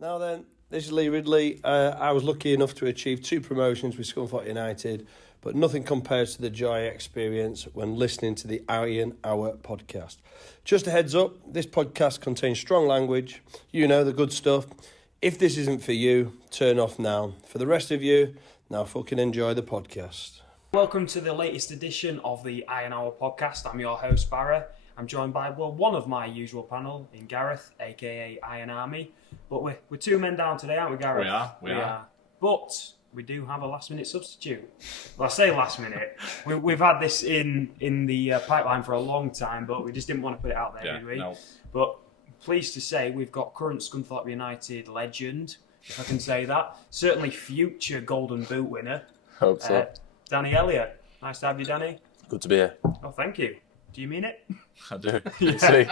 Now then, this is Lee Ridley. I was lucky enough to achieve 2 promotions with Scunthorpe United, but nothing compares to the joy I experience when listening to the Iron Hour podcast. Just a heads up, this podcast contains strong language. You know, the good stuff. If this isn't for you, turn off now. For the rest of you, now fucking enjoy the podcast. Welcome to the latest edition of the Iron Hour podcast. I'm your host, Barra. I'm joined by, one of my usual panel in Gareth, aka Iron Army. But we're 2 men down today, aren't we, Gareth? We are. But we do have a last-minute substitute. Well, I say last minute. We've had this in the pipeline for a long time, but we just didn't want to put it out there, did we? No. But pleased to say we've got current Scunthorpe United legend, if I can say that. Certainly future Golden Boot winner. Hope so. Danny Elliott. Nice to have you, Danny. Good to be here. Oh, thank you. Do you mean it? I do. You see.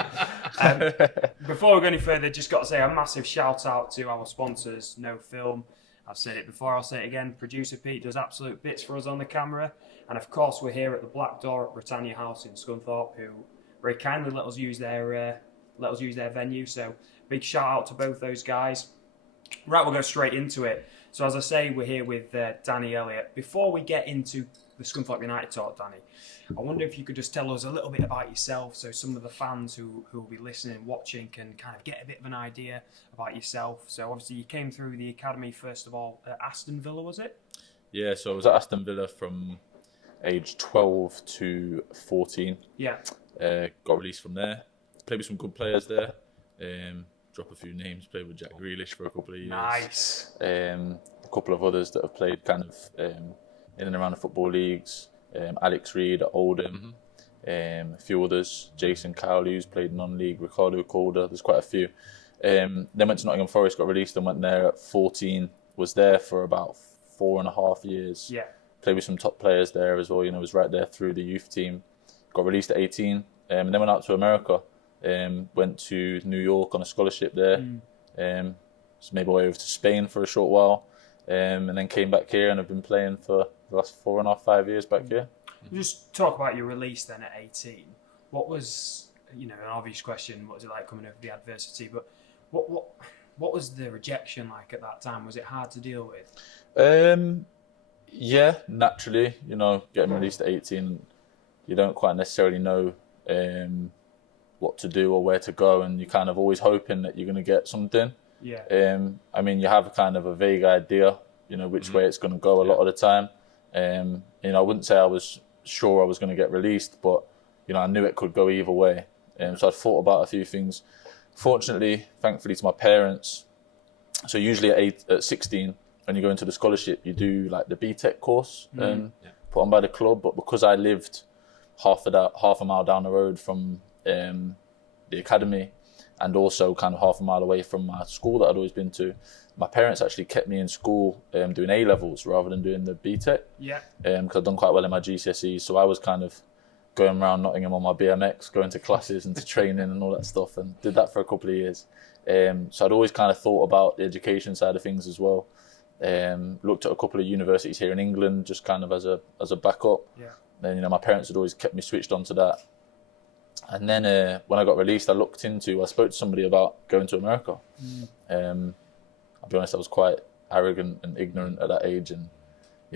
Before we go any further, just got to say a massive shout out to our sponsors, No Film. I've said it before, I'll say it again. Producer Pete does absolute bits for us on the camera. And of course, we're here at the Black Door at Britannia House in Scunthorpe, who very kindly let us use their venue. So big shout out to both those guys. Right, we'll go straight into it. So as I say, we're here with Danny Elliott. Before we get into the Scunthorpe United talk, Danny, I wonder if you could just tell us a little bit about yourself, so some of the fans who will be listening and watching can kind of get a bit of an idea about yourself. So obviously you came through the academy first of all at Aston Villa, was it? Yeah, so I was at Aston Villa from age 12 to 14. Yeah. Got released from there. Played with some good players there. Drop a few names. Played with Jack Grealish for a couple of years. Nice. A couple of others that have played kind of in and around the football leagues. Alex Reid at Oldham, a few others, Jason Cowley, who's played non-league, Ricardo Calder, there's quite a few. Then went to Nottingham Forest, got released and went there at 14, was there for about 4.5 years. Yeah. Played with some top players there as well, was right there through the youth team. Got released at 18, and then went out to America, went to New York on a scholarship there, so made my way over to Spain for a short while, and then came back here and have been playing for the last 4.5 years back here. Just talk about your release then at 18. What was, an obvious question, what was it like coming over the adversity, but what was the rejection like at that time? Was it hard to deal with? Yeah, naturally, getting released at 18, you don't quite necessarily know what to do or where to go, and you're kind of always hoping that you're going to get something. Yeah. You have kind of a vague idea, which way it's going to go a lot of the time. I wouldn't say I was sure I was going to get released, but I knew it could go either way. So I'd thought about a few things. Thankfully to my parents. So usually at 16, when you go into the scholarship, you do like the BTEC course put on by the club. But because I lived half a mile down the road from the academy, and also kind of half a mile away from my school that I'd always been to, my parents actually kept me in school doing A-levels rather than doing the BTEC. Yeah. Because I'd done quite well in my GCSEs, so I was kind of going around Nottingham on my BMX, going to classes and to training and all that stuff, and did that for a couple of years. So I'd always kind of thought about the education side of things as well. Looked at a couple of universities here in England, just kind of as a backup. Yeah. Then my parents had always kept me switched onto that. And then when I got released, I spoke to somebody about going to America. I'll be honest, I was quite arrogant and ignorant at that age. And,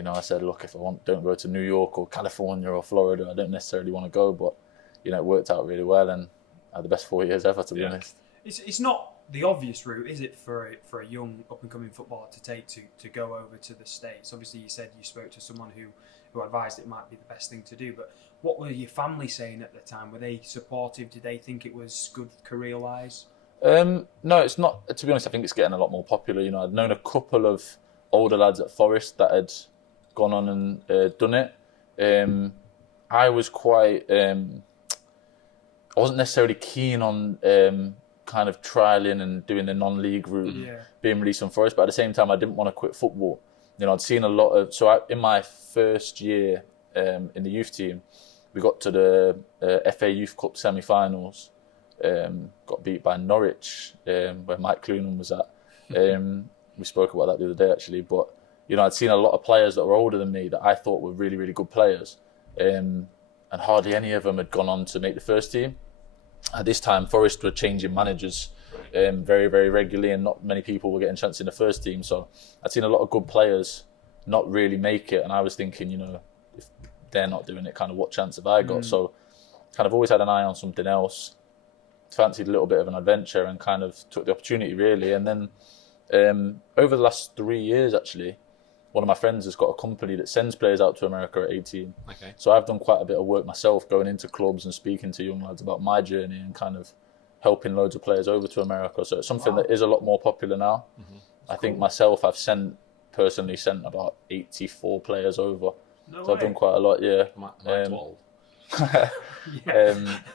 I said, look, if I don't go to New York or California or Florida, I don't necessarily want to go. But, it worked out really well, and I had the best 4 years ever, to be honest. It's not the obvious route, is it, for a young up-and-coming footballer to take to go over to the States? Obviously, you said you spoke to someone who advised it might be the best thing to do, but what were your family saying at the time? Were they supportive? Did they think it was good career-wise? No, it's not. To be honest, I think it's getting a lot more popular. I'd known a couple of older lads at Forest that had gone on and done it. I was quite... I wasn't necessarily keen on kind of trialling and doing the non-league route, being released from Forest, but at the same time, I didn't want to quit football. I'd seen a lot of... So in my first year in the youth team, we got to the FA Youth Cup semi-finals, got beat by Norwich, where Mike Clunan was at. We spoke about that the other day, actually. But, I'd seen a lot of players that were older than me that I thought were really, really good players. And hardly any of them had gone on to make the first team. At this time, Forest were changing managers very, very regularly, and not many people were getting a chance in the first team. So I'd seen a lot of good players not really make it, and I was thinking, if they're not doing it, kind of what chance have I got? So kind of always had an eye on something else, fancied a little bit of an adventure, and kind of took the opportunity really. And then over the last 3 years, actually, one of my friends has got a company that sends players out to America at 18. Okay. So I've done quite a bit of work myself, going into clubs and speaking to young lads about my journey and kind of helping loads of players over to America. So it's something that is a lot more popular now. I think myself, I've personally sent about 84 players over. No So way. I've done quite a lot, yeah. My 12.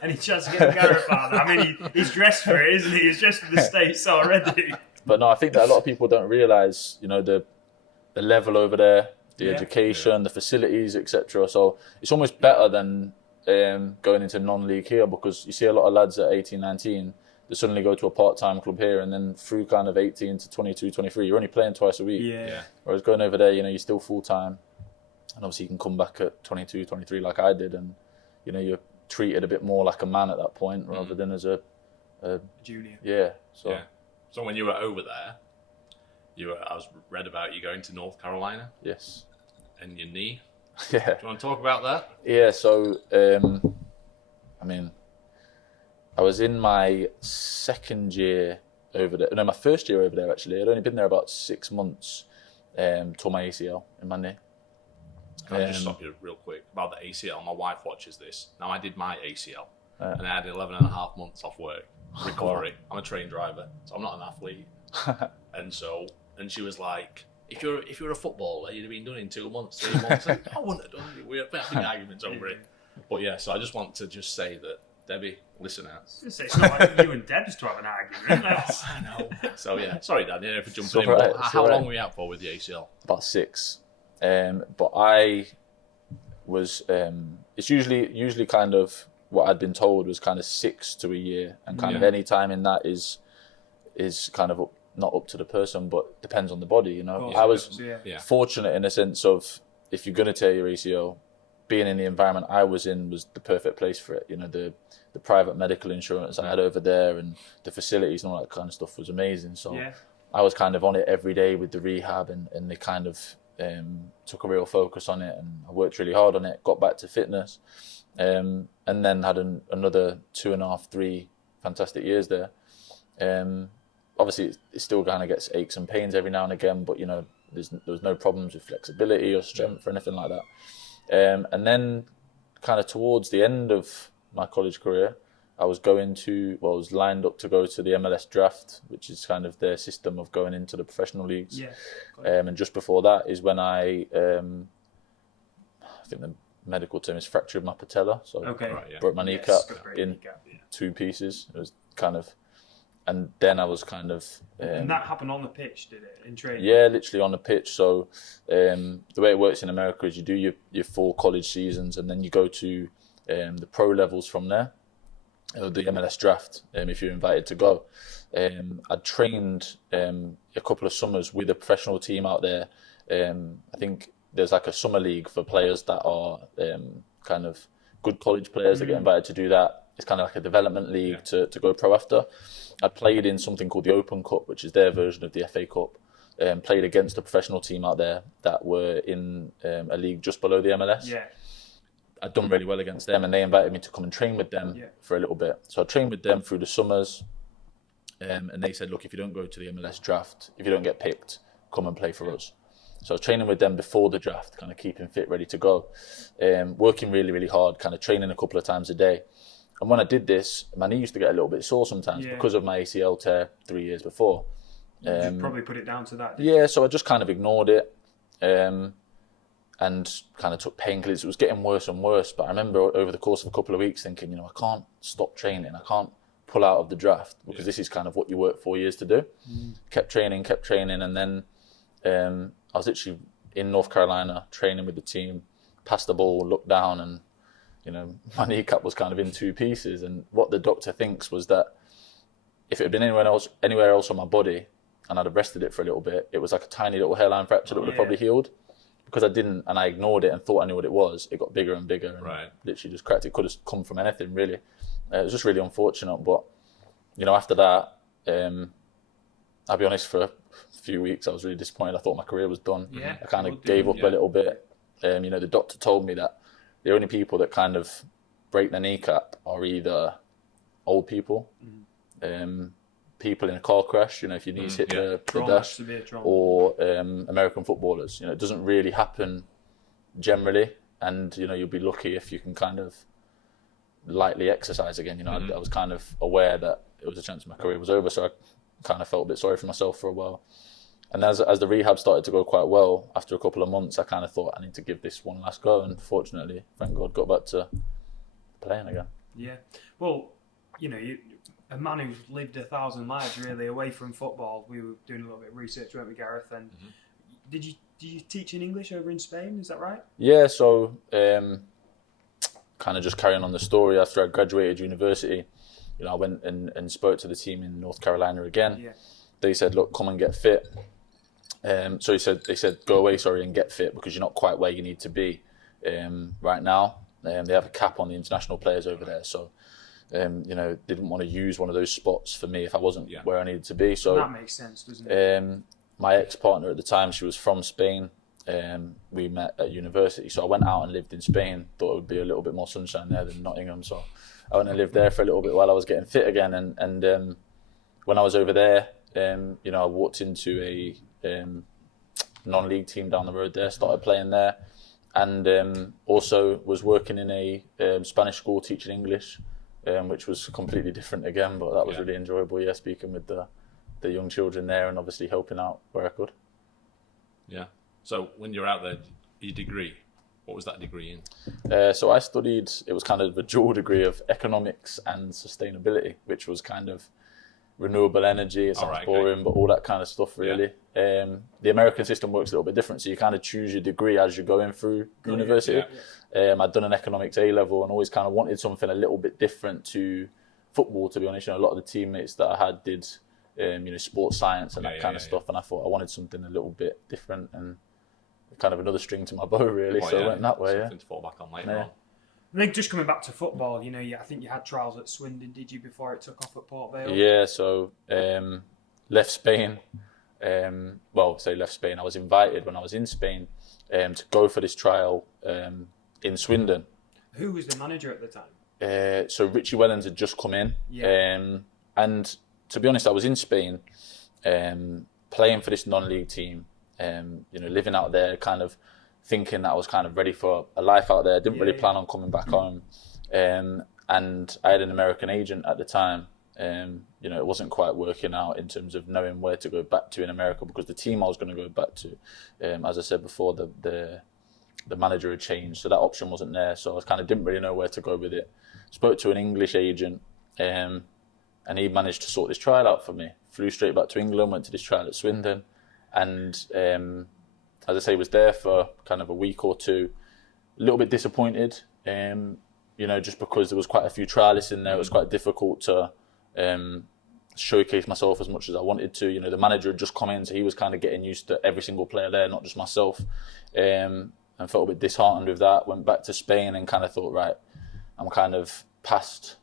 Any chance of getting Gareth on? I mean, he's dressed for it, isn't he? He's dressed for the States already. But no, I think that a lot of people don't realise, the level over there, the education, the facilities, etc. So it's almost better than going into non-league here, because you see a lot of lads at 18, 19 that suddenly go to a part-time club here, and then through kind of 18 to 22, 23, you're only playing twice a week. Yeah. Whereas going over there, you're still full-time, and obviously you can come back at 22, 23 like I did, and you're treated a bit more like a man at that point rather than as a junior. Yeah. So Yeah. So when you were over there, I was read about you going to North Carolina yes. and your knee. Yeah. Do you want to talk about that? Yeah, so, I was in my second year over there. No, my first year over there, actually. I'd only been there about 6 months, tore my ACL in my knee. Can I just stop you real quick about the ACL? My wife watches this. Now, I did my ACL, and I had 11 and a half months off work, recovery. I'm a train driver, so I'm not an athlete. And she was like, if you're a footballer, you'd have been done in 2 months, 3 months. I wouldn't have done it. We had big arguments over it. But yeah, so I just want to say that, Debbie, listen out. It's not like you and Deb's to have an argument. I know. So yeah, sorry, Danny, for jumping in. Right, But how long were you out for with the ACL? About 6. But I was, it's usually kind of what I'd been told was kind of 6 to a year, and kind of any time in that is kind of not up to the person, but depends on the body, I was fortunate in a sense of, if you're going to tear your ACL, being in the environment I was in was the perfect place for it. The private medical insurance I had over there, and the facilities and all that kind of stuff was amazing. So I was kind of on it every day with the rehab, and they kind of took a real focus on it, and I worked really hard on it, got back to fitness, and then had another 2.5, 3 fantastic years there. Obviously, it still kind of gets aches and pains every now and again, but there was no problems with flexibility or strength or anything like that. And then, kind of towards the end of my college career, I was lined up to go to the MLS draft, which is kind of their system of going into the professional leagues. Yeah. And just before that is when I think the medical term is fractured my patella, so broke my kneecap in 2 pieces. It was kind of. And then I was kind of... and that happened on the pitch, did it, in training? Yeah, literally on the pitch. So the way it works in America is you do your 4 college seasons, and then you go to the pro levels from there, the MLS draft, if you're invited to go. I trained a couple of summers with a professional team out there. I think there's like a summer league for players that are kind of good college players that get invited to do that. It's kind of like a development league to go pro after. I played in something called the Open Cup, which is their version of the FA Cup. Played against a professional team out there that were in a league just below the MLS. Yeah. I'd done really well against them, and they invited me to come and train with them for a little bit. So I trained with them through the summers, and they said, look, if you don't go to the MLS draft, if you don't get picked, come and play for us. So I was training with them before the draft, kind of keeping fit, ready to go. Working really, really hard, kind of training a couple of times a day. And when I did this, my knee used to get a little bit sore sometimes because of my ACL tear 3 years before. You probably put it down to that. Yeah, so I just kind of ignored it and kind of took painkillers. It was getting worse and worse. But I remember over the course of a couple of weeks thinking, I can't stop training. I can't pull out of the draft because this is kind of what you work 4 years to do. Kept training. And then I was literally in North Carolina training with the team, passed the ball, looked down, and my kneecap was kind of in 2 pieces. And what the doctor thinks was that if it had been anywhere else on my body and I'd have rested it for a little bit, it was like a tiny little hairline fracture that would have probably healed. Because I didn't, and I ignored it and thought I knew what it was, it got bigger and bigger and literally just cracked. It could have come from anything, really. It was just really unfortunate. But, after that, I'll be honest, for a few weeks I was really disappointed. I thought my career was done. Yeah, I kind of gave up a little bit. The doctor told me that the only people that kind of break their kneecap are either old people, people in a car crash, if your knees hit the dash, or American footballers. It doesn't really happen generally, and you'll be lucky if you can kind of lightly exercise again. I was kind of aware that it was a chance my career was over, so I kind of felt a bit sorry for myself for a while. And as the rehab started to go quite well, after a couple of months, I kind of thought I need to give this one last go, and fortunately, thank God, got back to playing again. Yeah, well, a man who's lived 1,000 lives really away from football. We were doing a little bit of research, weren't we, Gareth? And did you teach in English over in Spain? Is that right? Yeah, so kind of just carrying on the story. After I graduated university, I went and spoke to the team in North Carolina again. Yeah. They said, "Look, come and get fit." So they said, "Go away, and get fit because you're not quite where you need to be right now." They have a cap on the international players over there, so didn't want to use one of those spots for me if I wasn't where I needed to be. So that makes sense, doesn't it? My ex-partner at the time, she was from Spain. We met at university, so I went out and lived in Spain. Thought it would be a little bit more sunshine there than Nottingham, so I went and lived there for a little bit while I was getting fit again. And when I was over there, I walked into a non-league team down the road there, started playing there, and also was working in a Spanish school teaching English, which was completely different again, but that was really enjoyable. Yeah, speaking with the young children there, and obviously helping out where I could. Yeah. So when you're out there, your degree, what was that degree in? So I studied, it was kind of a dual degree of economics and sustainability, which was kind of renewable energy. It sounds boring, but all that kind of stuff really. The American system works a little bit different, so you kind of choose your degree as you're going through university. I'd done an economics A-level and always kind of wanted something a little bit different to football, to be honest. A lot of the teammates that I had did sports science and that kind of stuff, and I thought I wanted something a little bit different and kind of another string to my bow really. So I went that way. Something to fall back on later on. I think just coming back to football, I think you had trials at Swindon, did you, before it took off at Port Vale? Yeah, so left Spain. Left Spain. I was invited when I was in Spain to go for this trial in Swindon. Who was the manager at the time? So Richie Wellens had just come in. Yeah. And to be honest, I was in Spain playing for this non-league team, living out there, kind of thinking that I was kind of ready for a life out there. Didn't really plan on coming back home. And I had an American agent at the time. It wasn't quite working out in terms of knowing where to go back to in America, because the team I was going to go back to, as I said before, the manager had changed, so that option wasn't there. So I kind of didn't really know where to go with it. Spoke to an English agent, and he managed to sort this trial out for me. Flew straight back to England, went to this trial at Swindon, and as I say, was there for kind of a week or two. A little bit disappointed, just because there was quite a few trialists in there. It was quite difficult to showcase myself as much as I wanted to. The manager had just come in, so he was kind of getting used to every single player there, not just myself, and felt a bit disheartened with that. Went back to Spain and kind of thought, right, I'm kind of past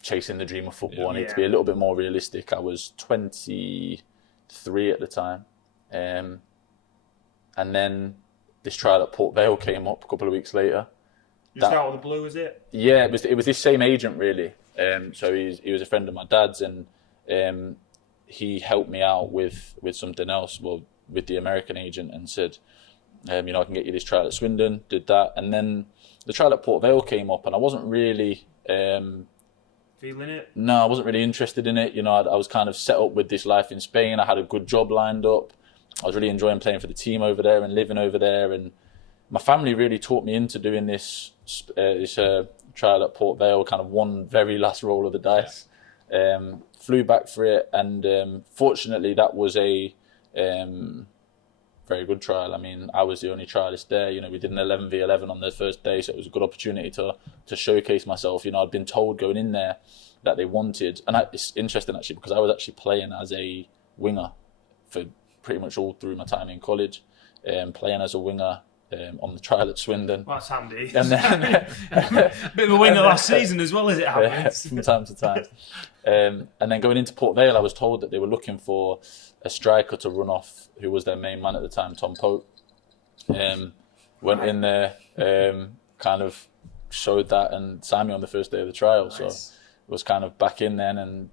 chasing the dream of football. I need to be a little bit more realistic. I was 23 at the time. And then this trial at Port Vale came up a couple of weeks later. Just out of the blue, was it? Yeah, it was this same agent really. So he was a friend of my dad's, and he helped me out with something else. Well, with the American agent, and said, I can get you this trial at Swindon. Did that, and then the trial at Port Vale came up, and I wasn't really feeling it. No, I wasn't really interested in it. I was kind of set up with this life in Spain. I had a good job lined up. I was really enjoying playing for the team over there and living over there, and my family really talked me into doing this trial at Port Vale. Kind of one very last roll of the dice. Flew back for it, and fortunately that was a very good trial. I mean, I was the only trialist there. We did an 11v11 on the first day, so it was a good opportunity to showcase myself. I'd been told going in there that they wanted, and it's interesting actually, because I was actually playing as a winger for pretty much all through my time in college, playing as a winger, on the trial at Swindon. Well, that's handy. And then bit of a winner last season as well, as it happens. from time to time. And then going into Port Vale, I was told that they were looking for a striker to run off who was their main man at the time, Tom Pope. Went in there, kind of showed that and signed me on the first day of the trial. Nice. So was kind of back in then and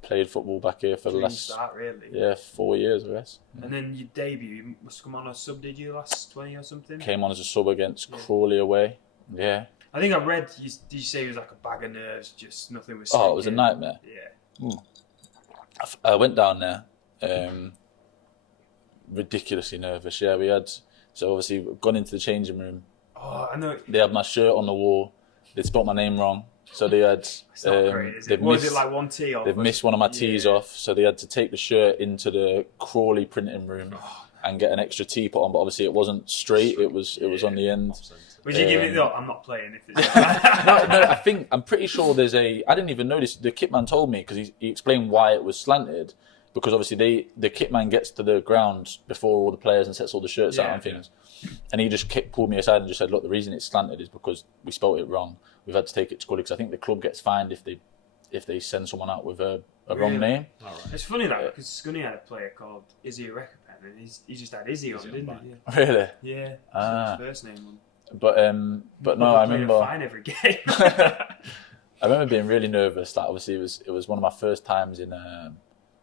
played football back here for the last start, really. 4 years, I guess. And then your debut, you must come on a sub, did you, last 20 or something? Came on as a sub against Crawley away. Yeah. I think I read, did you say it was like a bag of nerves, just nothing was Oh, it was a nightmare. Yeah. I went down there, ridiculously nervous. Yeah, so obviously gone into the changing room. Oh, I know. They had my shirt on the wall. They'd spelled my name wrong. So they had. It's not great, is it? Was it like one T off? They've missed one of my T's off, so they had to take the shirt into the Crawley printing room and get an extra T put on. But obviously, it wasn't straight. It was on the end. Would you give it? No, I'm not playing if it's. No, I'm pretty sure there's a. I didn't even notice. The kit man told me because he explained why it was slanted. Because obviously the kit man gets to the ground before all the players and sets all the shirts out and things. And he just pulled me aside and just said, "Look, the reason it's slanted is because we spelt it wrong. We've had to take it to Crawley because I think the club gets fined if they send someone out with a wrong name." All right. It's funny that because Scunny had a player called Izzy Rekapen and he just had Izzy on, didn't he? Yeah. Really? Yeah. Ah. His first name one. But no, I remember. Fine every game. I remember being really nervous. Like obviously it was one of my first times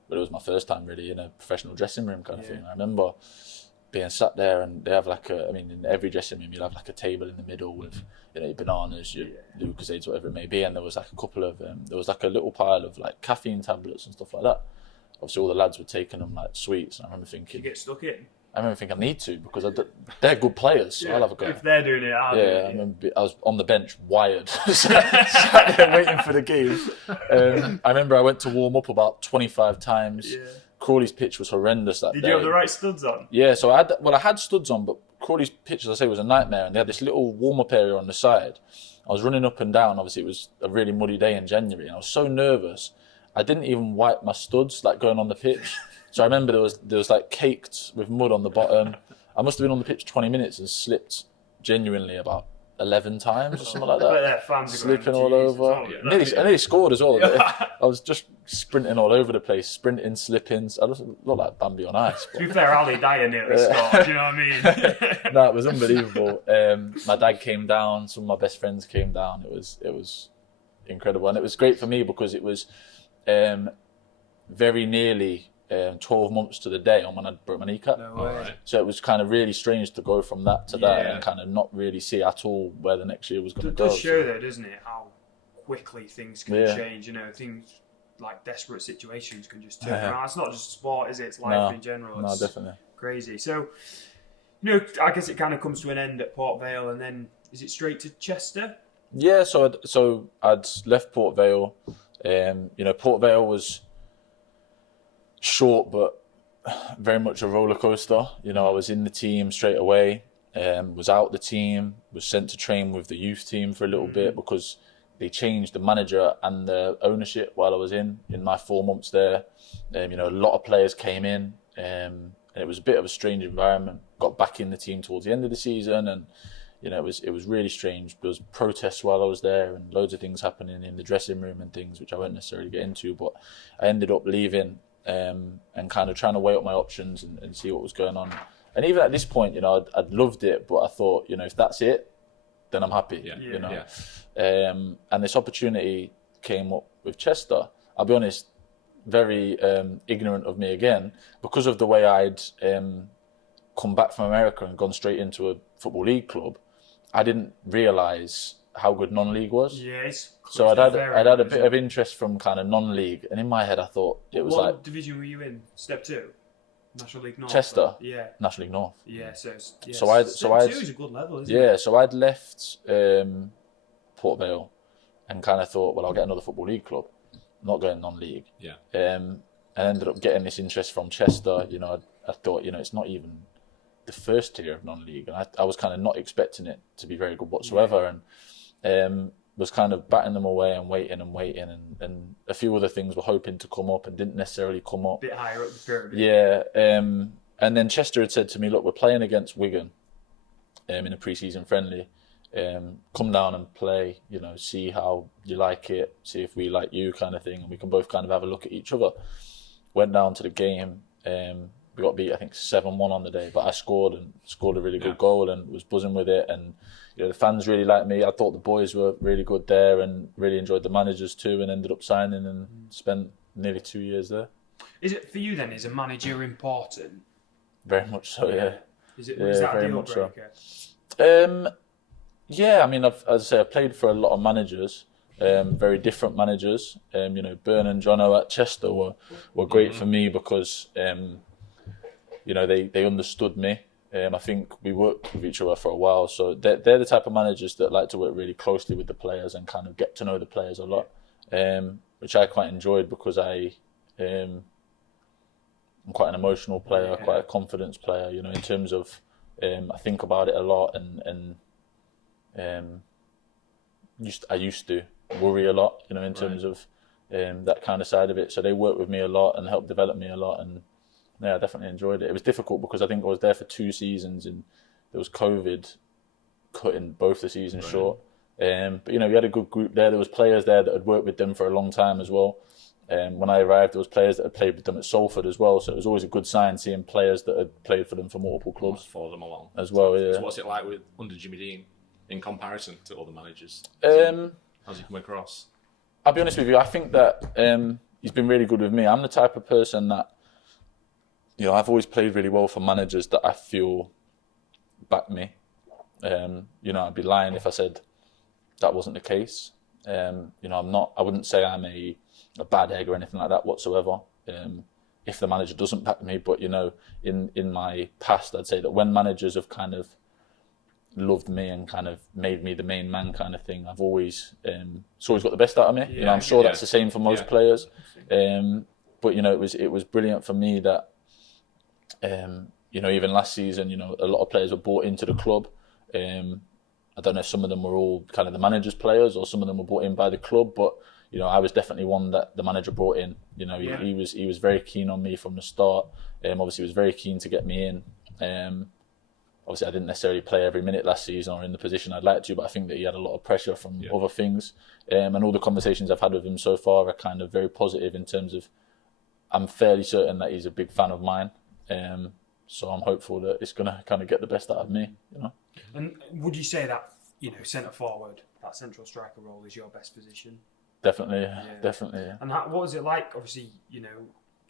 but it was my first time really in a professional dressing room kind of thing. I remember being sat there and they have in every dressing room you'll have like a table in the middle with your bananas, your Lucozades, whatever it may be, and there was like a couple of there was like a little pile of like caffeine tablets and stuff like that. Obviously all the lads were taking them like sweets, and I remember thinking, you get stuck in. I need to because they're good players, so I'll have a go. If they're doing it, I'll do it. I remember I was on the bench wired, sat there waiting for the game. I remember I went to warm up about 25 times. Yeah. Crawley's pitch was horrendous that day. Did you have the right studs on? Yeah, so I had studs on, but Crawley's pitch, as I say, was a nightmare, and they had this little warm-up area on the side. I was running up and down. Obviously, it was a really muddy day in January, and I was so nervous. I didn't even wipe my studs, like going on the pitch. So I remember there was like caked with mud on the bottom. I must have been on the pitch 20 minutes and slipped genuinely about 11 times or something like that. Fans are slipping all over. I nearly scored as well. I was just sprinting all over the place, sprinting, slipping. I just looked like Bambi on ice. To be fair, Ali Dyer nearly scored. Do you know what I mean? No, it was unbelievable. My dad came down. Some of my best friends came down. It was incredible, and it was great for me because it was very nearly 12 months to the day on when I broke my kneecap. No way. Right. So it was kind of really strange to go from that to that and kind of not really see at all where the next year was going to go. It does show though, doesn't it, how quickly things can change. Things like desperate situations can just turn around. It's not just sport, is it? It's life in general. It's definitely crazy. So, I guess it kind of comes to an end at Port Vale, and then is it straight to Chester? Yeah, so I'd left Port Vale. Port Vale was short, but very much a roller coaster. I was in the team straight away, was out the team, was sent to train with the youth team for a little bit because they changed the manager and the ownership while I was in my 4 months there. A lot of players came in, and it was a bit of a strange environment. Got back in the team towards the end of the season, and it was really strange. There was protests while I was there and loads of things happening in the dressing room and things which I won't necessarily get into, but I ended up leaving and kind of trying to weigh up my options and see what was going on. And even at this point, I'd loved it, but I thought, if that's it, then I'm happy. And this opportunity came up with Chester. I'll be honest, very ignorant of me again, because of the way I'd come back from America and gone straight into a football league club. I didn't realise how good non-league was. Yes. So I'd had a bit of interest from kind of non-league, and in my head I thought it was what division were you in? Step 2, National League North. Chester. Yeah. National League North. Yeah. So Step 2 is a good level, isn't it? Yeah. So I'd left Port Vale and kind of thought, well, I'll get another football league club. I'm not going non-league. Yeah. And ended up getting this interest from Chester. I thought, it's not even the first tier of non-league, and I was kind of not expecting it to be very good whatsoever, and was kind of batting them away and waiting, and a few other things were hoping to come up and didn't necessarily come up. A bit higher up the pyramid. Yeah, and then Chester had said to me, look, we're playing against Wigan in a pre-season friendly. Come down and play, see how you like it, see if we like you kind of thing, and we can both kind of have a look at each other. Went down to the game, we got beat, I think 7-1 on the day, but I scored a really good goal and was buzzing with it, and the fans really liked me. I thought the boys were really good there and really enjoyed the managers too, and ended up signing and spent nearly 2 years there. Is it for you then, is a manager important? Very much so, yeah. Is that a deal breaker? So. Yeah, I mean, I've played for a lot of managers, very different managers. Byrne and Jono at Chester were great for me because, they understood me. I think we worked with each other for a while, so they're the type of managers that like to work really closely with the players and kind of get to know the players a lot, which I quite enjoyed because I'm quite an emotional player, quite a confidence player. In terms of I think about it a lot and I used to worry a lot, in terms of that kind of side of it. So they worked with me a lot and helped develop me a lot, and I definitely enjoyed it. It was difficult because I think I was there for 2 seasons and there was COVID cutting both the seasons short. But we had a good group there. There was players there that had worked with them for a long time as well. When I arrived, there was players that had played with them at Salford as well. So it was always a good sign seeing players that had played for them for multiple clubs. Follow them along as well. Yeah. So what's it like under Jimmy Dean in comparison to other managers? How's he come across? I'll be honest with you, I think that he's been really good with me. I'm the type of person that, I've always played really well for managers that I feel back me. I'd be lying if I said that wasn't the case. I wouldn't say I'm a bad egg or anything like that whatsoever. If the manager doesn't back me, but in my past, I'd say that when managers have kind of loved me and kind of made me the main man kind of thing, I've always it's always got the best out of me. I'm sure that's the same for most players. But it was brilliant for me that even last season, a lot of players were brought into the club. I don't know if some of them were all kind of the manager's players or some of them were brought in by the club, but I was definitely one that the manager brought in. He was very keen on me from the start. Obviously, he was very keen to get me in. Obviously, I didn't necessarily play every minute last season or in the position I'd like to, but I think that he had a lot of pressure from other things. And all the conversations I've had with him so far are kind of very positive in terms of, I'm fairly certain that he's a big fan of mine. So I'm hopeful that it's going to kind of get the best out of me. And would you say that, centre forward, that central striker role is your best position? Definitely. And what was it like? Obviously,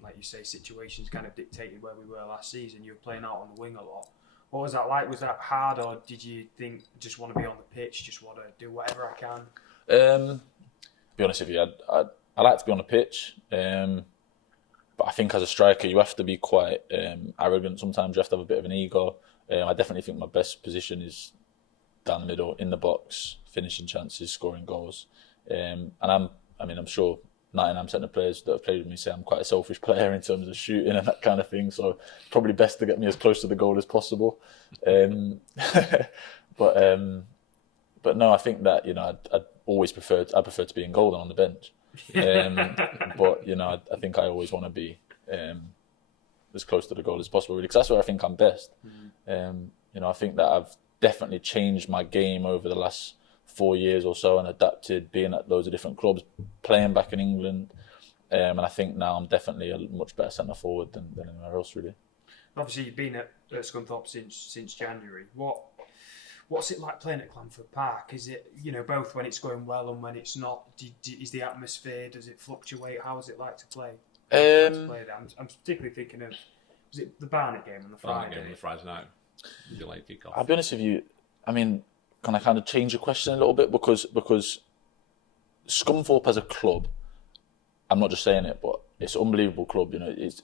like you say, situations kind of dictated where we were last season. You were playing out on the wing a lot. What was that like? Was that hard, or did you think just want to be on the pitch, just want to do whatever I can? Be honest with you, I like to be on the pitch, but I think as a striker you have to be quite arrogant. Sometimes you have to have a bit of an ego. I definitely think my best position is down the middle, in the box, finishing chances, scoring goals. And I'm sure 99% of players that have played with me say I'm quite a selfish player in terms of shooting and that kind of thing. So probably best to get me as close to the goal as possible. But no, I think that I prefer to be in goal than on the bench. But I think I always want to be as close to the goal as possible, really, because that's where I think I'm best. I think that I've definitely changed my game over the last 4 years or so and adapted, being at loads of different clubs, playing back in England, and I think now I'm definitely a much better centre forward than anywhere else, really. Obviously, you've been at Scunthorpe since January. What's it like playing at Clanford Park? Is it both when it's going well and when it's not? Is the atmosphere, does it fluctuate? How is it like to play? I'm particularly thinking of, was it the Barnet game on the Friday? Barnet game on the Friday night. You like kick off? I'll be honest with you. I mean, can I kind of change the question a little bit? Because Scunthorpe as a club, I'm not just saying it, but it's an unbelievable club.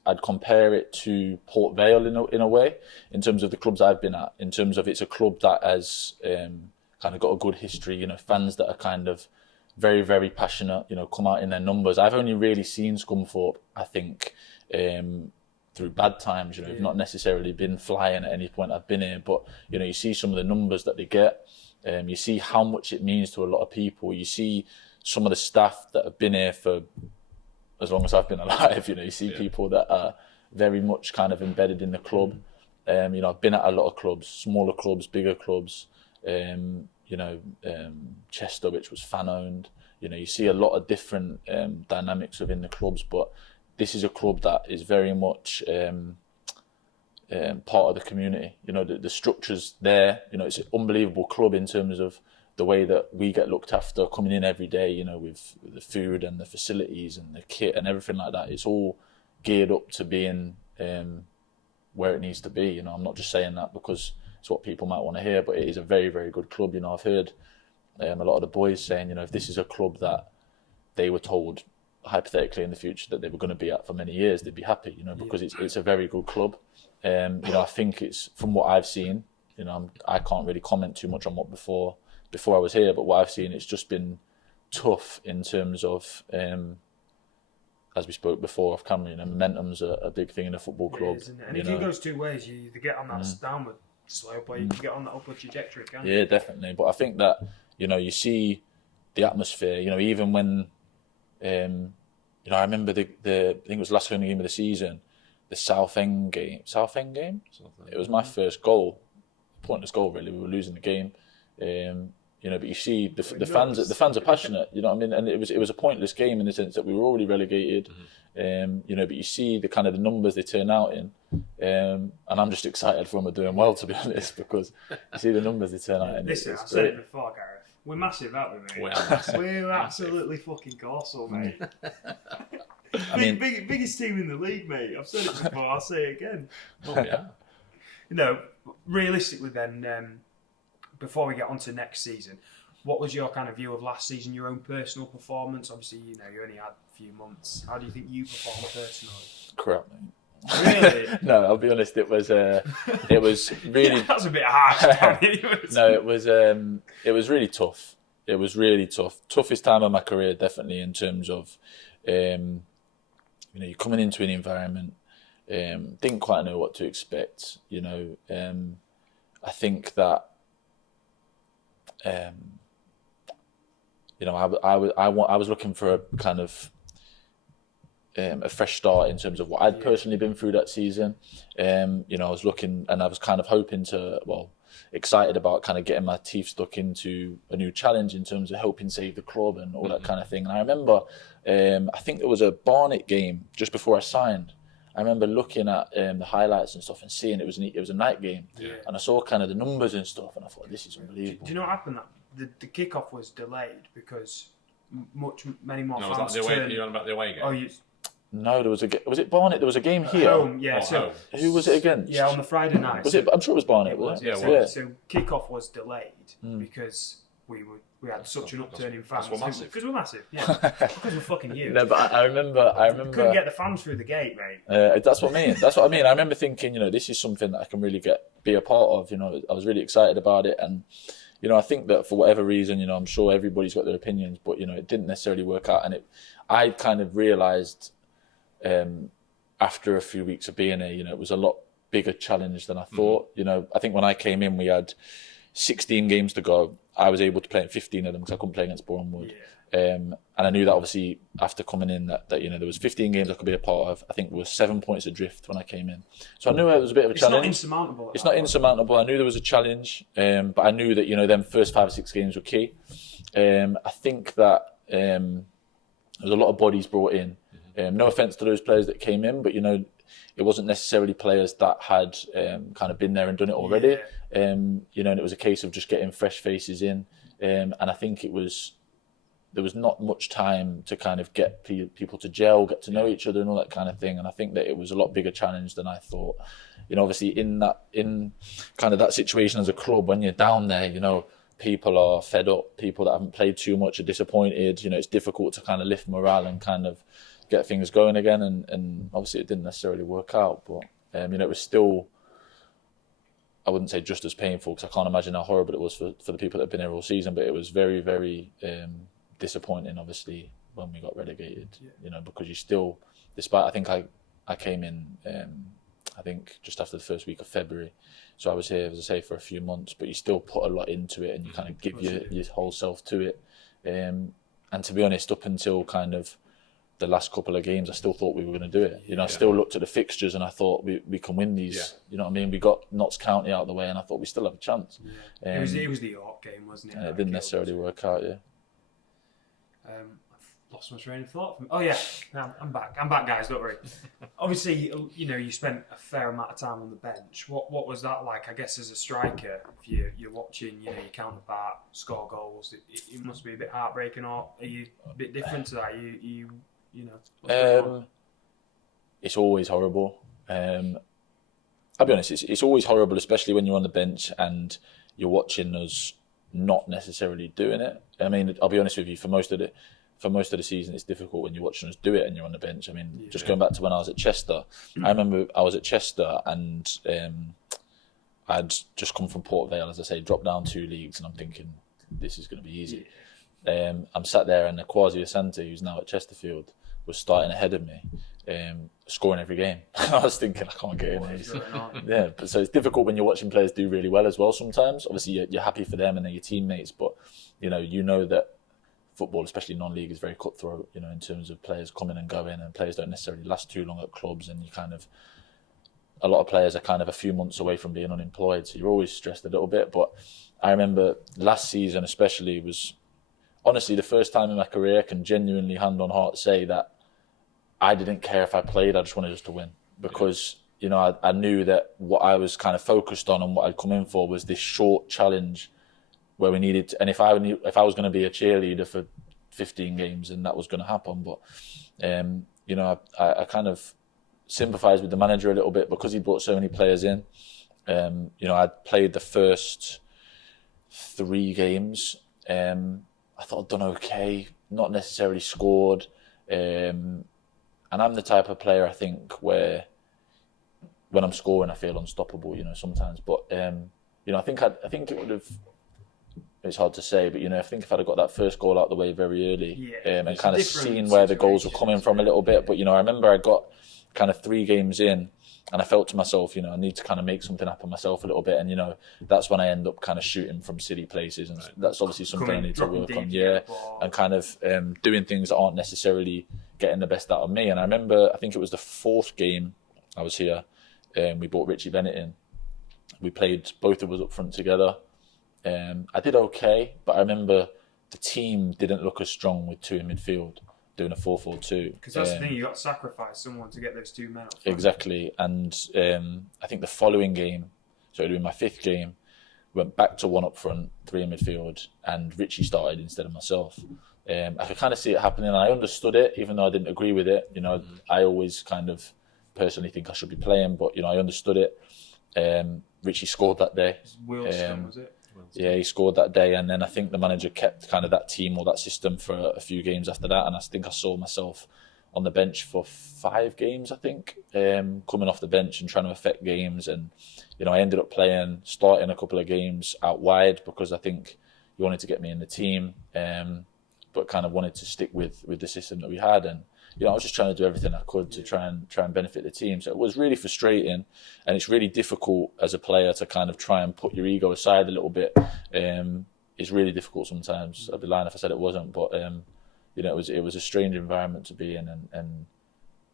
I'd compare it to Port Vale in a way, in terms of the clubs I've been at. In terms of it's a club that has kind of got a good history. Fans that are kind of very, very passionate. Come out in their numbers. I've only really seen Scunthorpe, I think, through bad times. You've not necessarily been flying at any point I've been here, but you see some of the numbers that they get. You see how much it means to a lot of people. You see some of the staff that have been here for as long as I've been alive. You see people that are very much kind of embedded in the club. I've been at a lot of clubs, smaller clubs, bigger clubs. Chester, which was fan owned. You see a lot of different dynamics within the clubs, but this is a club that is very much part of the community. The structure's there. It's an unbelievable club in terms of the way that we get looked after coming in every day, with the food and the facilities and the kit and everything like that. It's all geared up to being where it needs to be. I'm not just saying that because it's what people might want to hear, but it is a very, very good club. I've heard a lot of the boys saying, if this is a club that they were told hypothetically in the future that they were going to be at for many years, they'd be happy, because it's a very good club. I think it's, from what I've seen, I can't really comment too much on what before I was here, but what I've seen, it's just been tough in terms of, as we spoke before off camera, momentum's a big thing in a football club. It is, and it goes two ways. You either get on that downward slope or you can get on that upward trajectory, can't you? Yeah, definitely. But I think that, you see the atmosphere, even when, I remember I think it was the last home game of the season, the Southend game. It was my first goal, pointless goal really. We were losing the game, but you see the fans are passionate. You know what I mean? And it was a pointless game in the sense that we were already relegated. But you see the kind of the numbers they turn out in, and I'm just excited for them are doing well, to be honest, because you see the numbers they turn out in. Listen, I've said it before, Gareth. We're massive, aren't we, mate? We are massive. We're absolutely fucking colossal, mate. Biggest team in the league, mate. I've said it before, I'll say it again. Oh, yeah. Realistically then, before we get on to next season, what was your kind of view of last season, your own personal performance? Obviously, you only had a few months. How do you think you performed personally? Crap, mate. Really? No, I'll be honest. It was really. That's a bit harsh. No, it was really tough. It was really tough. Toughest time of my career, definitely, in terms of, you're coming into an environment, didn't quite know what to expect. I think that, I was looking for a kind of a fresh start in terms of what I'd personally been through that season. I was looking and I was kind of hoping excited about kind of getting my teeth stuck into a new challenge in terms of helping save the club and all that kind of thing. And I remember, I think there was a Barnet game just before I signed. I remember looking at the highlights and stuff and seeing it was a night game, and I saw kind of the numbers and stuff, and I thought, this is unbelievable. Do you know what happened? The kickoff was delayed because many more fans. Was that the away? You're on about the away game? No, there was was it Barnet? There was a game here. Home, yeah. Home. Who was it against? Yeah, on the Friday night. Was it? I'm sure it was Barnet. So kickoff was delayed because we had such an upturn in fans. Because we're massive. Yeah. Because we're fucking huge. No, but I remember. Couldn't get the fans through the gate, mate. That's what I mean. I remember thinking, this is something that I can really be a part of. I was really excited about it, and I think that for whatever reason, I'm sure everybody's got their opinions, but it didn't necessarily work out, and I kind of realised. After a few weeks of being here, it was a lot bigger challenge than I thought. I think when I came in, we had 16 games to go. I was able to play in 15 of them because I couldn't play against Bournemouth. And I knew that obviously after coming in that there was 15 games I could be a part of. I think there was 7 points adrift when I came in. So I knew it was a bit of a challenge. It's not insurmountable. It's not insurmountable. I knew there was a challenge, but I knew that, them first 5 or 6 games were key. I think that there was a lot of bodies brought in. No offence to those players that came in, but it wasn't necessarily players that had kind of been there and done it already. And it was a case of just getting fresh faces in. And I think there was not much time to kind of get people to gel, get to know each other and all that kind of thing. And I think that it was a lot bigger challenge than I thought. Obviously in kind of that situation as a club, when you're down there, people are fed up, people that haven't played too much are disappointed. It's difficult to kind of lift morale and kind of get things going again, and obviously it didn't necessarily work out, but it was still, I wouldn't say just as painful, because I can't imagine how horrible it was for the people that have been here all season, but it was very, very disappointing, obviously, when we got relegated, because you still, despite, I think I came in, I think just after the first week of February, so I was here, as I say, for a few months, but you still put a lot into it, and you kind of give your whole self to it, and to be honest, up until kind of the last couple of games, I still thought we were going to do it. I still looked at the fixtures and I thought we can win these. Yeah. You know what I mean? We got Notts County out of the way and I thought we still have a chance. Yeah. It was the York game, wasn't it? And it didn't necessarily work out, yeah. I've lost my train of thought. Oh yeah, I'm back. I'm back, guys. Don't worry. Obviously, you spent a fair amount of time on the bench. What was that like? I guess as a striker, if you're watching, your counterpart score goals, it must be a bit heartbreaking. Or are you a bit different to that? It's always horrible. I'll be honest. It's always horrible, especially when you're on the bench and you're watching us not necessarily doing it. I mean, I'll be honest with you. For most of the season, it's difficult when you're watching us do it and you're on the bench. I mean, just going back to when I was at Chester, I remember I was at Chester and I'd just come from Port Vale, as I say, dropped down 2 leagues, and I'm thinking this is going to be easy. I'm sat there, and Kwasi Asante, who's now at Chesterfield, was starting ahead of me, scoring every game. I was thinking, I can't get in there. But so it's difficult when you're watching players do really well as well. Sometimes, obviously, you're happy for them and they're your teammates, but you know that football, especially non-league, is very cutthroat, in terms of players coming and going, and players don't necessarily last too long at clubs, and a lot of players are kind of a few months away from being unemployed, so you're always stressed a little bit. But I remember last season especially was honestly the first time in my career I can genuinely, hand on heart, say that I didn't care if I played, I just wanted us to win, because I knew that what I was kind of focused on and what I'd come in for was this short challenge where we needed to, and if I was going to be a cheerleader for 15 games, and that was going to happen. But I kind of sympathise with the manager a little bit because he brought so many players in. I'd played the first 3 games. I thought I'd done okay, not necessarily scored, and I'm the type of player, I think, where when I'm scoring I feel unstoppable, sometimes. But I think it would have. It's hard to say, but I think if I'd have got that first goal out the way very early, and kind of seen where the goals were coming from a little bit. But I remember I got kind of 3 games in, and I felt to myself, I need to kind of make something happen myself a little bit, and that's when I end up kind of shooting from silly places, and that's obviously something I need to work on, and kind of doing things that aren't necessarily getting the best out of me. And I remember, I think it was the 4th game I was here, we brought Richie Bennett in. We played both of us up front together. I did okay, but I remember the team didn't look as strong with 2 in midfield, doing a 4-4-2. Because that's the thing, you got to sacrifice someone to get those 2 men up front. Exactly, and I think the following game, so it was my 5th game, went back to 1 up front, 3 in midfield, and Richie started instead of myself. I could kind of see it happening, and I understood it, even though I didn't agree with it. I always kind of personally think I should be playing, but I understood it. Richie scored that day. Wilson, was it? Yeah, he scored that day, and then I think the manager kept kind of that team or that system for a few games after that, and I think I saw myself on the bench for 5 games, I think, coming off the bench and trying to affect games. And I ended up starting a couple of games out wide because I think he wanted to get me in the team, but kind of wanted to stick with the system that we had. And I was just trying to do everything I could to try and benefit the team. So it was really frustrating, and it's really difficult as a player to kind of try and put your ego aside a little bit. It's really difficult sometimes. I'd be lying if I said it wasn't, but it was a strange environment to be in, and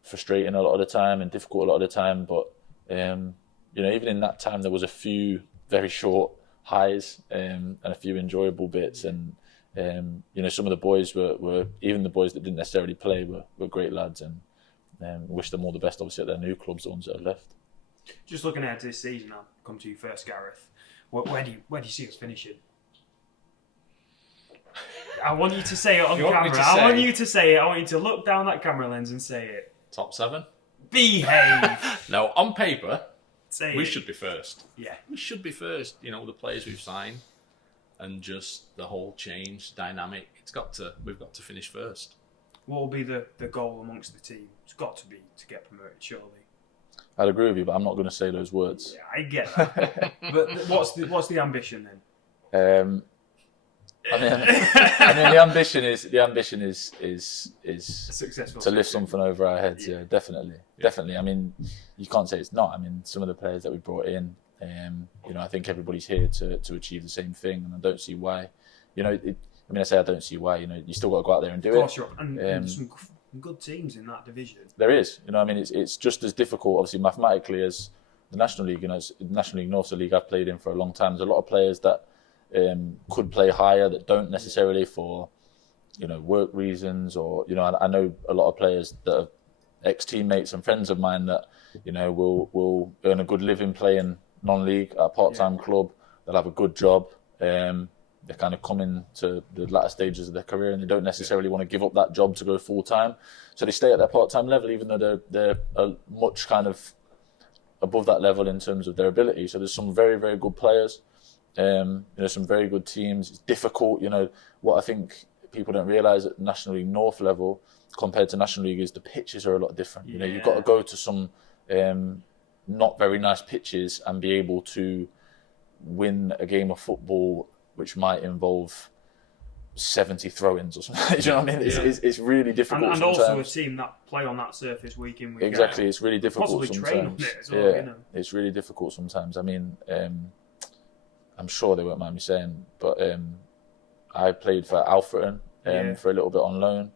frustrating a lot of the time and difficult a lot of the time. But even in that time, there was a few very short highs and a few enjoyable bits. And some of the boys were even the boys that didn't necessarily play were great lads, and wish them all the best, obviously, at their new clubs, the ones that have left. Just looking ahead to this season, I'll come to you first, Gareth. Where do you see us finishing? I want you to say it on camera. I want you to say it. I want you to look down that camera lens and say it. Top 7? Behave! No, on paper, we should be first. Yeah. We should be first. The players we've signed, and just the whole change dynamic, we've got to finish first. What will be the goal amongst the team? It's got to be to get promoted, surely. I'd agree with you, but I'm not going to say those words. Yeah, I get that. But what's the ambition then? The ambition is successful to lift something over our heads. Yeah, definitely. I mean, you can't say it's not. I mean, some of the players that we brought in, I think everybody's here to achieve the same thing, and I don't see why. I say I don't see why. You still got to go out there and do it. Of course, and some good teams in that division. There is, I mean, it's just as difficult, obviously, mathematically as the National League. It's the National League North, the league I've played in for a long time. There's a lot of players that could play higher that don't necessarily for, work reasons, or I know a lot of players that are ex-teammates and friends of mine that will earn a good living playing non-league at a part-time club. They'll have a good job. They're kind of coming to the latter stages of their career, and they don't necessarily want to give up that job to go full-time. So they stay at their part-time level, even though they're much kind of above that level in terms of their ability. So there's some very, very good players, some very good teams. It's difficult, what I think people don't realise at National League North level compared to National League is the pitches are a lot different. You've got to go to some not very nice pitches and be able to win a game of football which might involve 70 throw-ins or something. Do you know what I mean? It's really difficult and sometimes. Also a team that play on that surface week in, week out. Exactly, it's really difficult Possibly sometimes. train on it as well, It's really difficult sometimes. I mean, I'm sure they won't mind me saying, but I played for Alfreton for a little bit on loan.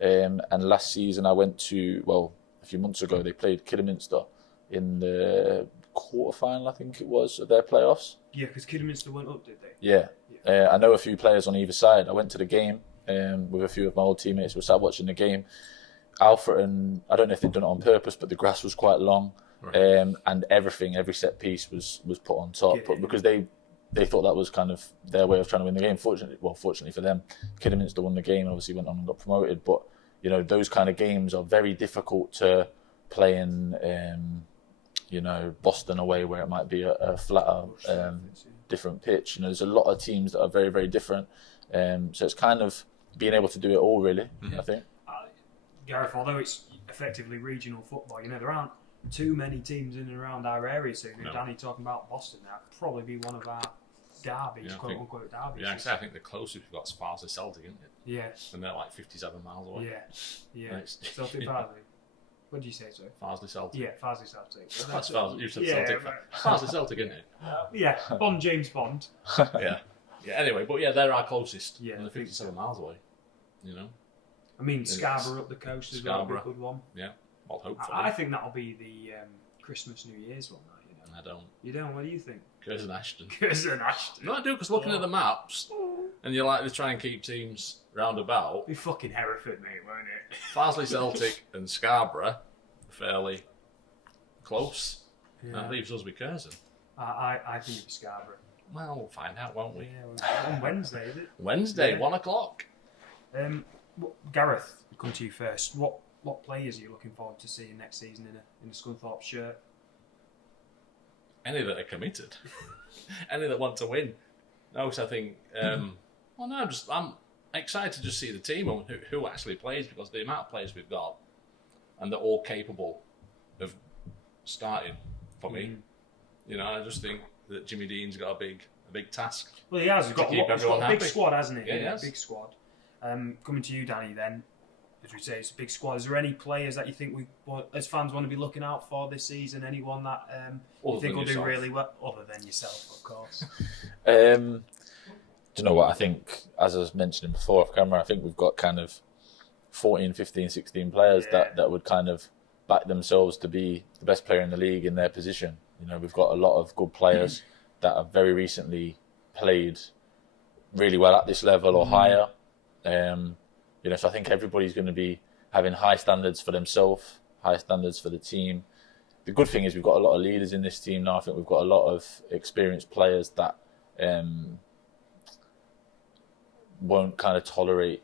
And last season I went to, a few months ago, they played Kidderminster in the quarter-final, I think it was, of their playoffs. Yeah, because Kidderminster went up, did they? Yeah. I know a few players on either side. I went to the game with a few of my old teammates. We sat watching the game. Alfreton, I don't know if they'd done it on purpose, but the grass was quite long. Right. And every set piece was put on top. But because they thought that was kind of their way of trying to win the game. Fortunately for them, Kidderminster won the game and obviously went on and got promoted. But, those kind of games are very difficult to play in, Boston away, where it might be a flatter, different pitch. There's a lot of teams that are very, very different. So it's kind of being able to do it all, really, I think. Gareth, although it's effectively regional football, there aren't too many teams in and around our area. So, Danny talking about Boston, that could probably be one of our derbies, quote-unquote derbies. Yeah, I think the closest we've got is Farsley Celtic, isn't it? Yeah. And they're like 57 miles away. Yeah. Celtic Farsley. What did you say, sorry? Farsley Celtic. Yeah, Farsley Celtic. That's Farsley. You said Celtic. Right. Farsley Celtic, isn't it? Bond, James Bond. Yeah. Anyway, but they're our closest. And they're 57 miles away. I mean, Scarborough up the coast is a good one. Yeah. Well, hopefully. I think that'll be the Christmas, New Year's one. I don't. You don't? What do you think? Curzon Ashton. No, I do, because looking at the maps, and you're likely to try and keep teams round about. Be fucking Hereford, mate, won't it? Farsley Celtic and Scarborough are fairly close. Yeah. That leaves us with Curzon. I think it'll be Scarborough. Well, we'll find out, won't we? Yeah, on Wednesday, is it? Wednesday, 1 o'clock. Gareth, we'll come to you first. What players are you looking forward to seeing next season in a Scunthorpe shirt? Any that are committed. Any that want to win. No, because I think... I'm excited to just see the team and who actually plays, because the amount of players we've got, and they're all capable of starting for me. I just think that Jimmy Dean's got a big task. Well, he has. He's got a big squad, hasn't he? Yeah, he has. Big squad. Coming to you, Danny, then. As we say, it's a big squad. Is there any players that you think we, as fans, want to be looking out for this season? Anyone that you think will do really well? Other than yourself, of course. Do you know what? I think, as I was mentioning before off camera, I think we've got kind of 14, 15, 16 players that would kind of back themselves to be the best player in the league in their position. We've got a lot of good players that have very recently played really well at this level or higher. So I think everybody's going to be having high standards for themselves, high standards for the team. The good thing is we've got a lot of leaders in this team now. I think we've got a lot of experienced players that won't kind of tolerate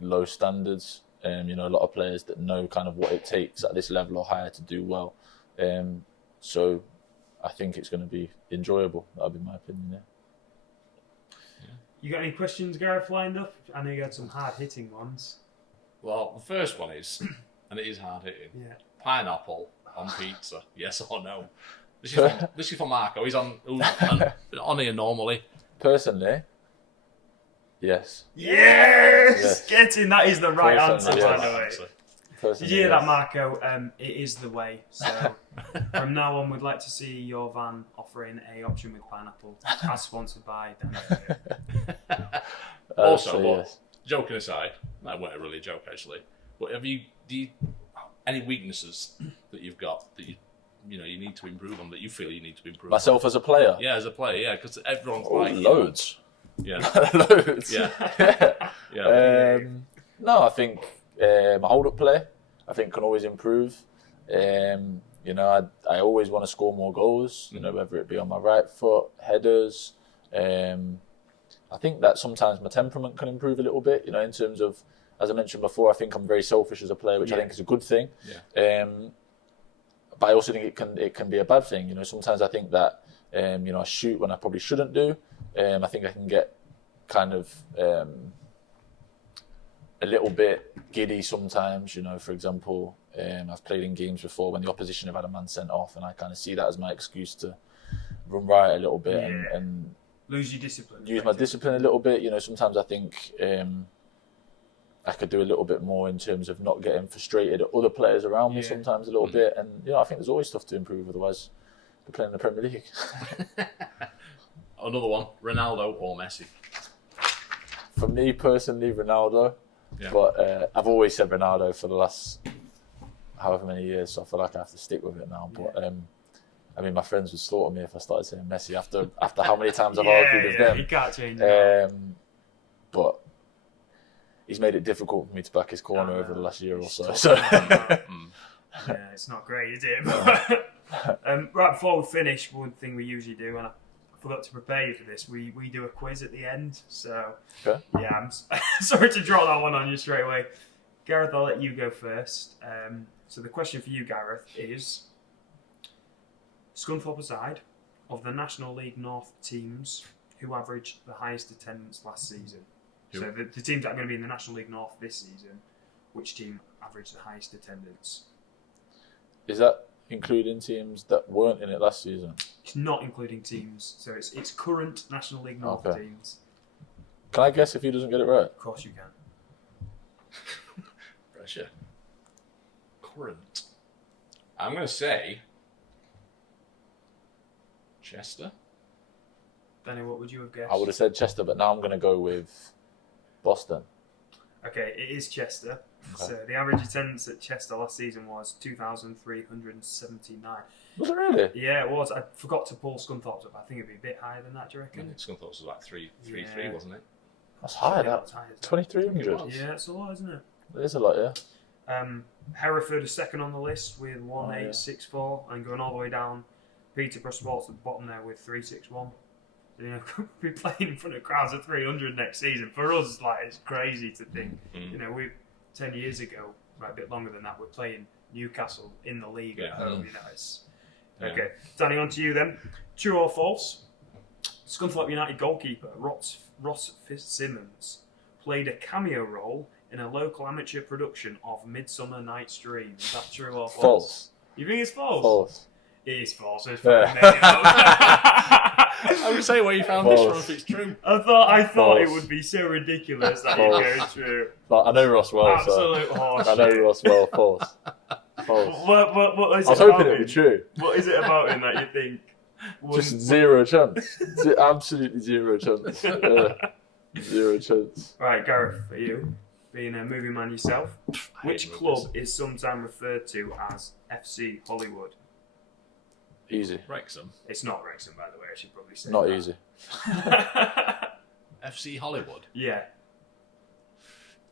low standards. A lot of players that know kind of what it takes at this level or higher to do well. So I think it's going to be enjoyable. That'll be my opinion, yeah. You got any questions, Gareth, lined up? I know you had some hard-hitting ones. Well, the first one is, and it is hard-hitting, pineapple on pizza, yes or no? This is for Marco. He's on here normally. Personally, yes. Yes! Get in, that is the right answer, yes. by the way. Personally, Did you hear yes. that, Marco? It is the way. So from now on, we'd like to see your van offering a option with pineapple, as sponsored by Danny Elliott. Also, yes. joking aside, that wasn't really a joke actually. But any weaknesses that you've got that you need to improve on, that you feel you need to improve Myself as a player? Yeah, as a player, yeah, because everyone's loads. Yeah. Loads. Yeah. No, I think my hold-up play, I think, can always improve. I always want to score more goals, whether it be on my right foot, headers. I think that sometimes my temperament can improve a little bit, in terms of, as I mentioned before, I think I'm very selfish as a player, which I think is a good thing. Yeah. But I also think it can be a bad thing. Sometimes I think that I shoot when I probably shouldn't do. I think I can get kind of a little bit giddy sometimes. For example, I've played in games before when the opposition have had a man sent off, and I kind of see that as my excuse to run riot a little bit and lose your discipline. Use my discipline a little bit. Sometimes I think I could do a little bit more in terms of not getting frustrated at other players around me sometimes a little bit. And, I think there's always stuff to improve, otherwise we're playing in the Premier League. Another one, Ronaldo or Messi? For me personally, Ronaldo. Yeah. But I've always said Ronaldo for the last however many years, so I feel like I have to stick with it now. But my friends would slaughter me if I started saying Messi after how many times I've argued with them. You can't change that. But he's made it difficult for me to back his corner over the last year or so. Yeah, it's not great, is it? Right before we finish, one thing we usually do, and I forgot to prepare you for this, we do a quiz at the end. So, yeah, I'm sorry to drop that one on you straight away. Gareth, I'll let you go first. So the question for you, Gareth, is Scunthorpe aside, of the National League North teams, who averaged the highest attendance last season? So the teams that are going to be in the National League North this season, which team averaged the highest attendance? Is that including teams that weren't in it last season? It's not including teams, so it's current National League North teams. Can I guess if he doesn't get it right? Of course you can. Pressure. Current. I'm going to say Chester. Danny, what would you have guessed? I would have said Chester, but now I'm going to go with Boston. Okay, it is Chester. Okay. So the average attendance at Chester last season was 2,379. Was it really? Yeah, it was. I forgot to pull Scunthorpe's up. I think it'd be a bit higher than that, do you reckon? Scunthorpe's was like 3, wasn't it? That's high, that. 2,300. Yeah, it's a lot, isn't it? It is a lot, yeah. Hereford is second on the list with 1,864, and going all the way down, Peterborough Sports at the bottom there with 361. We're playing in front of crowds of 300 next season. For us, it's crazy to think. We 10 years ago, a bit longer than that, we're playing Newcastle in the league at home. Okay, Danny, on to you then. True or false? Scunthorpe United goalkeeper Ross Fitzsimmons played a cameo role in a local amateur production of Midsummer Night's Dream. Is that true or false? False. You think it's false? False. It is false. It's I would say where you found this from if it's true. I thought it would be so ridiculous that you'd go true. But I know Ross well, absolute horse. I know Ross well. False. False. What is I was hoping it would be true. What is it about him that you think? Just zero chance. Absolutely zero chance. Zero chance. Right, Gareth, for you, being a movie man yourself, which club is sometimes referred to as FC Hollywood? Easy. Wrexham. It's not Wrexham, by the way. I should probably say. Not easy. FC Hollywood. Yeah.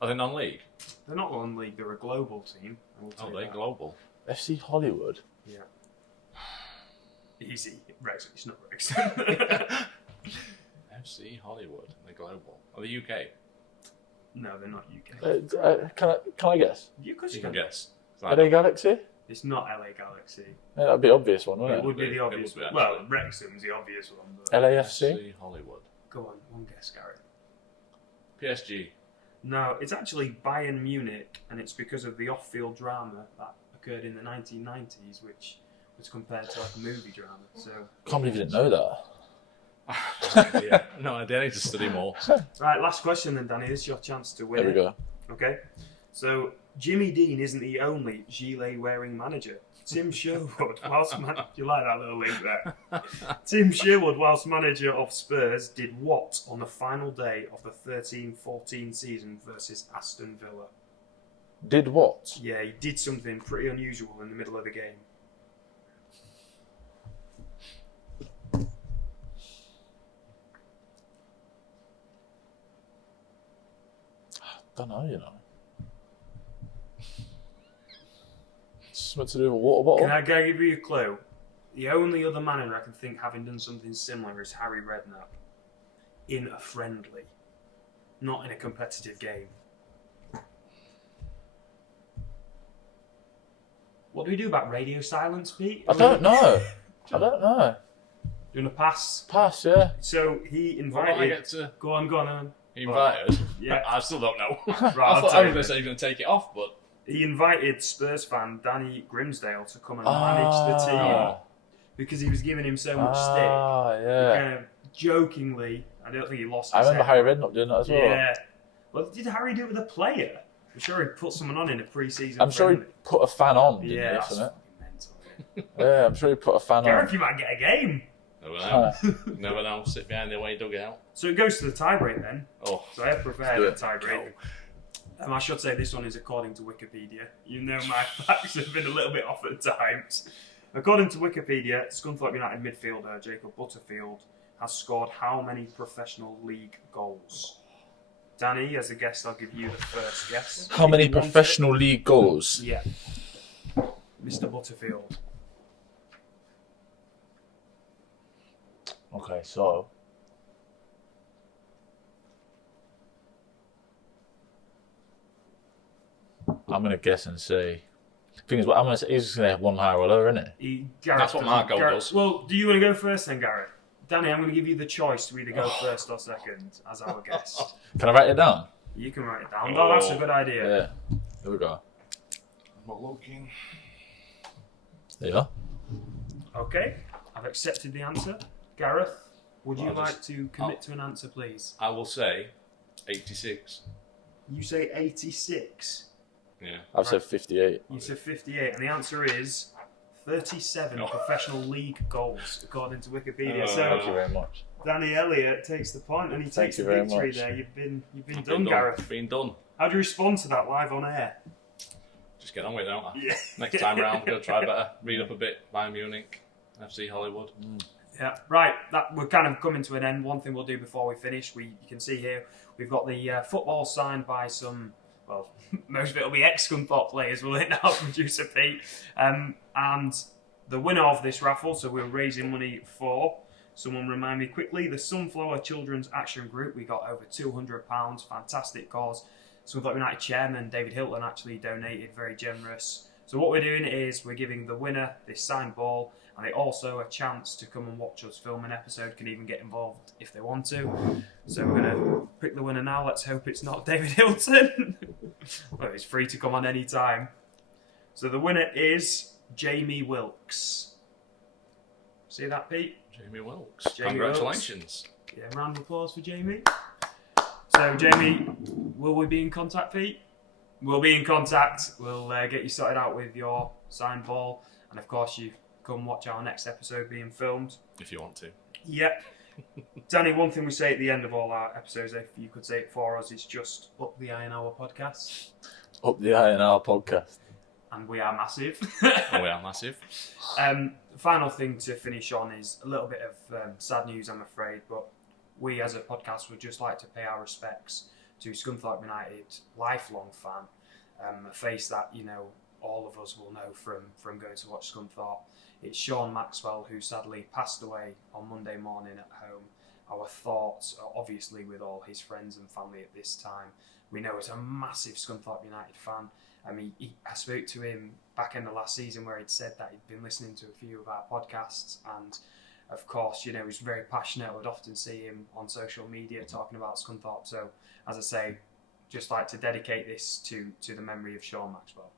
Are they non-league? They're not non-league. They're a global team. They're global. FC Hollywood. Yeah. Easy. Wrexham. It's not Wrexham. FC Hollywood. They're global. Are they UK? No, they're not UK. Can I guess? You can guess. LA Galaxy? It's not LA Galaxy. Yeah, that'd be the obvious one, wouldn't it? It would be the obvious one. Well, Wrexham's the obvious one. But LAFC? FC Hollywood. Go on, one guess, Gareth. PSG. No, it's actually Bayern Munich, and it's because of the off-field drama that occurred in the 1990s, which was compared to a movie drama. So can't believe you didn't know that. No idea. I need to study more. Right, last question then, Danny. This is your chance to win. There we go. Okay. So Jimmy Dean isn't the only gilet-wearing manager. Tim Sherwood, you like that little link there? Tim Sherwood, whilst manager of Spurs, did what on the final day of the 13-14 season versus Aston Villa? Did what? Yeah, he did something pretty unusual in the middle of the game. Don't know, you know. Something to do with a water bottle? Can I give you a clue? The only other manager I can think having done something similar is Harry Redknapp. In a friendly. Not in a competitive game. What do we do about radio silence, Pete? I don't know. I don't know. Do you want to pass? Pass, yeah. So he invited... I get to... Go on. He invited? Yeah. I still don't know. Right, I thought I was going to say he's going to take it off, but... He invited Spurs fan Danny Grimsdale to come and manage the team because he was giving him so much stick. Yeah. Kind of jokingly, I don't think he lost his I remember head. Harry Redknapp doing that as well. Yeah. Well, did Harry do it with a player? I'm sure he put someone on in a pre-season I'm sure he put a fan on, didn't Yeah, he? that's Isn't it? fucking mental. Yeah, I'm sure he put a fan Gareth, on. you might get a game. Never know. Never know. Sit behind the away dugout. So it goes to the tie-break then. Oh. So I have prepared a Let's tie-break. I should say this one is according to Wikipedia. You know my facts have been a little bit off at times. According to Wikipedia, Scunthorpe United midfielder Jacob Butterfield has scored how many professional league goals? Danny, as a guest, I'll give you the first guess. How many professional league goals? Yeah. Mr. Butterfield. Okay, so... I'm going to guess and say... Thing is, what I'm going to say, he's just going to have one higher or lower, isn't it? That's what my goal does. Well, do you want to go first then, Gareth? Danny, I'm going to give you the choice to either go first or second as our guest. Can I write it down? You can write it down. Oh, that's a good idea. Yeah. Here we go. I'm not looking. There you are. Okay, I've accepted the answer. Gareth, would you Well, like to commit to an answer, please? I will say 86. You say 86. Yeah. I've said 58. You said 58, and the answer is 37 professional league goals, according to Wikipedia. Thank you So very much. Danny Elliott takes the point, and he Thank takes the you very victory much. there. You've been done, Gareth. Been done. How do you respond to that live on air? Just get on with it, don't I? Yeah. Next time round, we'll try better. Read up a bit. Bayern Munich, FC Hollywood. Yeah, right. That we're kind of coming to an end. One thing we'll do before we finish, you can see here we've got the football signed by some. Well, most of it will be ex-Scunthorpe players, will it now, producer Pete? And the winner of this raffle, so we're raising money for. Someone remind me quickly. The Sunflower Children's Action Group. We got over £200. Fantastic cause. Scunthorpe United chairman David Hilton actually donated, very generous. So what we're doing is we're giving the winner this signed ball, and they also a chance to come and watch us film an episode, can even get involved if they want to. So we're going to pick the winner now. Let's hope it's not David Hilton. Well, it's free to come on any time. So the winner is Jamie Wilkes. See that, Pete? Jamie Wilkes. Jamie Congratulations. Wilkes. Yeah, round of applause for Jamie. So, Jamie, will we be in contact, Pete? We'll be in contact. We'll get you sorted out with your signed ball. And, of course, you come watch our next episode being filmed. If you want to. Yep. Danny, one thing we say at the end of all our episodes, if you could say it for us, is just up the Iron Hour Podcast. Up the Iron Hour Podcast. And we are massive. Oh, we are massive. Final thing to finish on is a little bit of sad news, I'm afraid, but we as a podcast would just like to pay our respects to Scunthorpe United, lifelong fan, a face that, you know, all of us will know from going to watch Scunthorpe. It's Sean Maxwell, who sadly passed away on Monday morning at home. Our thoughts are obviously with all his friends and family at this time. We know he's a massive Scunthorpe United fan. I mean, I spoke to him back in the last season where he'd said that he'd been listening to a few of our podcasts, and of course, you know, he's very passionate. I would often see him on social media talking about Scunthorpe. So, as I say, just like to dedicate this to the memory of Sean Maxwell.